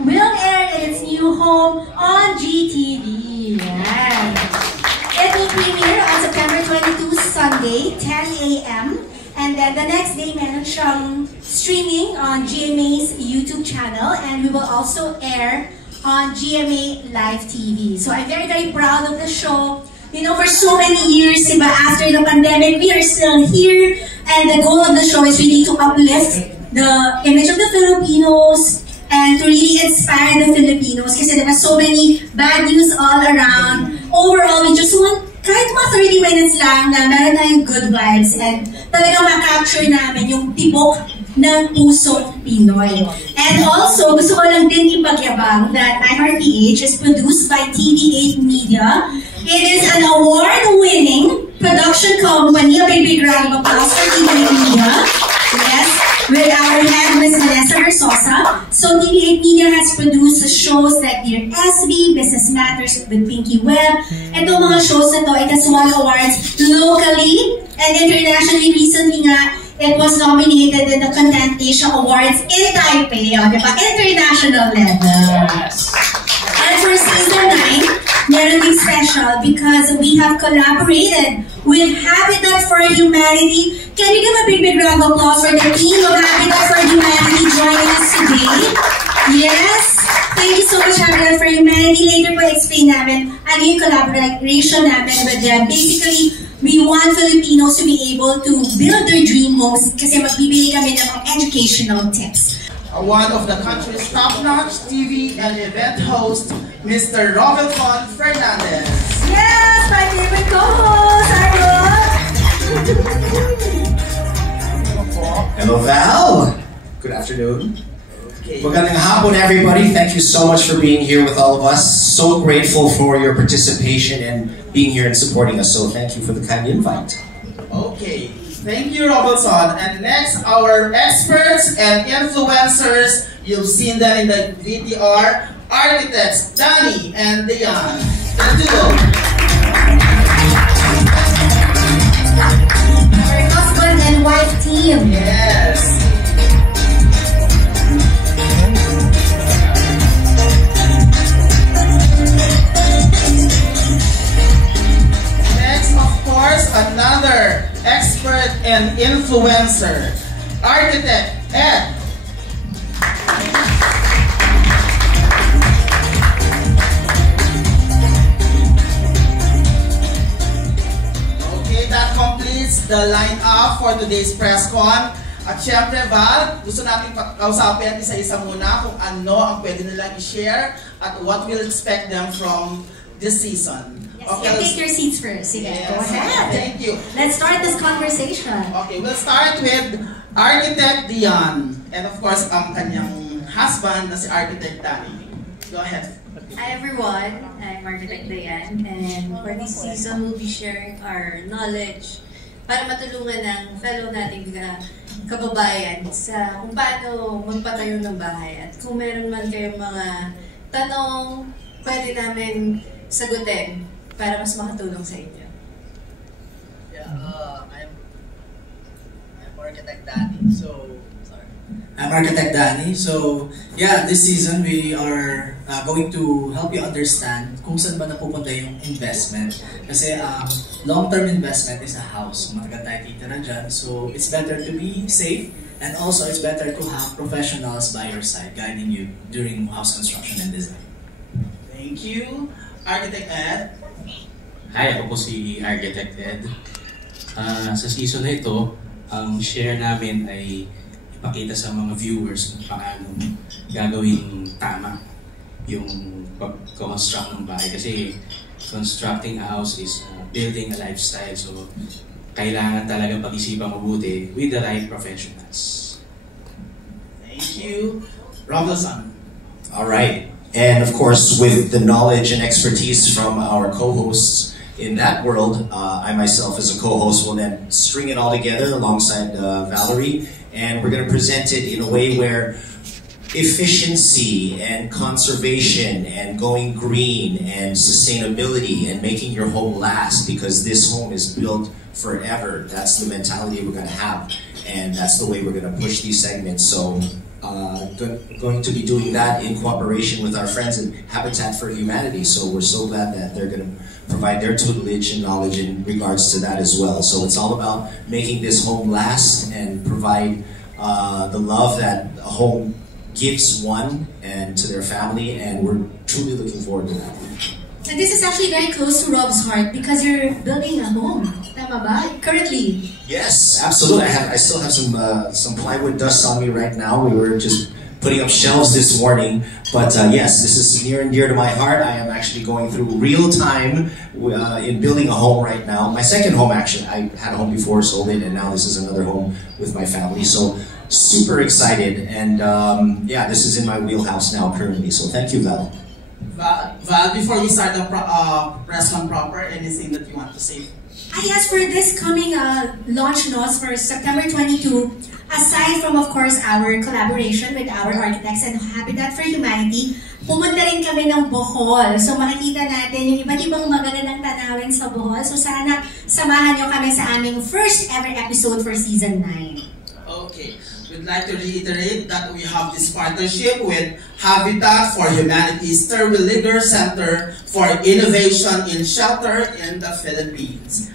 will air in its new home on GTV. Yes. It will premiere on September 22, Sunday, 10 a.m. And then the next day, meron siyang streaming on GMA's YouTube channel, and we will also air on GMA Live TV. So I'm very, very proud of the show. You know, for so many years, diba, after the pandemic, we are still here, and the goal of the show is really to uplift the image of the Filipinos and to really inspire the Filipinos. Kasi diba, so many bad news all around. Overall, we just want kahit mga 30 minutes lang na meron tayong good vibes and talagang ma-capture namin yung tibok ng pusong Pinoy. And also, gusto ko lang din ipagyabang that iHeartPH is produced by TV8 Media. It is an award-winning production company, a big round of applause for TV8 Media. Yes, with our head, Ms. Vanessa Versosa. So TV8 Media has produced shows like Dear SB, Business Matters with Pinky Webb. Itong mga shows na to, it has won awards locally and internationally. Recently nga, it was nominated in the Content Asia Awards in Taipei, diba? International level. Yes. And for season 9, meron ding special because we have collaborated with Habitat for Humanity. Can you give a big round of applause for the team of Habitat for Humanity joining us today? Yes. Thank you so much, Habitat for Humanity. Later pa explain namin ano yung collaboration namin with them. Basically, we want Filipinos to be able to build their dream homes kasi magbibigay kami ng mga educational tips. One of the country's top-notch TV and event host, Mr. Robinson Fernandez. Yes, my favorite co-host, Hello, Val. Good afternoon. Magandang hapon, everybody. Thank you so much for being here with all of us. So grateful for your participation and being here and supporting us. So thank you for the kind invite. Okay. Thank you, Robinson. And next, our experts and influencers. You've seen them in the VTR. Architects, Danny and Dion. And duo. Our husband and wife team. Yes. Next, of course, another expert and influencer, Architect Ed. Okay, that completes the lineup for today's press con. At syempre, Val, gusto natin kausapin isa-isa muna kung ano ang pwede nilang i-share at what we'll expect them from this season. Yes, okay, take your seats first. Sige, yes, go ahead. Thank you. Let's start this conversation. Okay, we'll start with Architect Dion. And of course, ang kanyang husband na si Architect Danny. Go ahead. Hi everyone, I'm Architect Dion. And for this season, we'll be sharing our knowledge para matulungan ng fellow nating kababayan sa kung paano magpatayo ng bahay. At kung meron man kayong mga tanong, pwede namin sagutin para mas makatulong sa inyo. Yeah, I'm Architect Danny. I'm Architect Danny. So, yeah, this season we are going to help you understand kung saan ba napupunta yung investment. Kasi long-term investment is a house. Matagal tayo titira dyan. So, it's better to be safe and also it's better to have professionals by your side guiding you during house construction and design. Thank you. Architect Ed. Hi, ako po si Architect Ed. Sa season na ito, ang share namin ay ipakita sa mga viewers kung paano gagawin tama yung pag-construct ng bahay. Kasi constructing a house is building a lifestyle. So, kailangan talaga pag-isipan mabuti with the right professionals. Thank you. Robinson. All right. And of course, with the knowledge and expertise from our co-hosts in that world, I myself as a co-host will then string it all together alongside Valerie, and we're going to present it in a way where efficiency and conservation and going green and sustainability and making your home last, because this home is built forever. That's the mentality we're going to have, and that's the way we're going to push these segments. So going to be doing that in cooperation with our friends at Habitat for Humanity. So we're so glad that they're going to provide their tutelage and knowledge in regards to that as well. So it's all about making this home last and provide the love that a home gives one and to their family, and we're truly looking forward to that. And this is actually very close to Rob's heart because you're building a home. Tama ba? Currently. Yes, absolutely. I still have some plywood dust on me right now. We were just putting up shelves this morning, but yes, this is near and dear to my heart. I am actually going through real time in building a home right now. My second home, actually. I had a home before, sold it, and now this is another home with my family. So super excited, and yeah, this is in my wheelhouse now currently. So thank you, Val. Val, before we start the press con proper, anything that you want to say? Yes, for this coming launch notes for September 22, aside from, of course, our collaboration with our architects and Habitat for Humanity, pumunta rin kami ng Bohol. So makikita natin yung iba't ibang magagandang tanawin sa Bohol. So sana samahan nyo kami sa aming first ever episode for Season 9. Okay. We'd like to reiterate that we have this partnership with Habitat for Humanity's Terwilliger Center for Innovation in Shelter in the Philippines.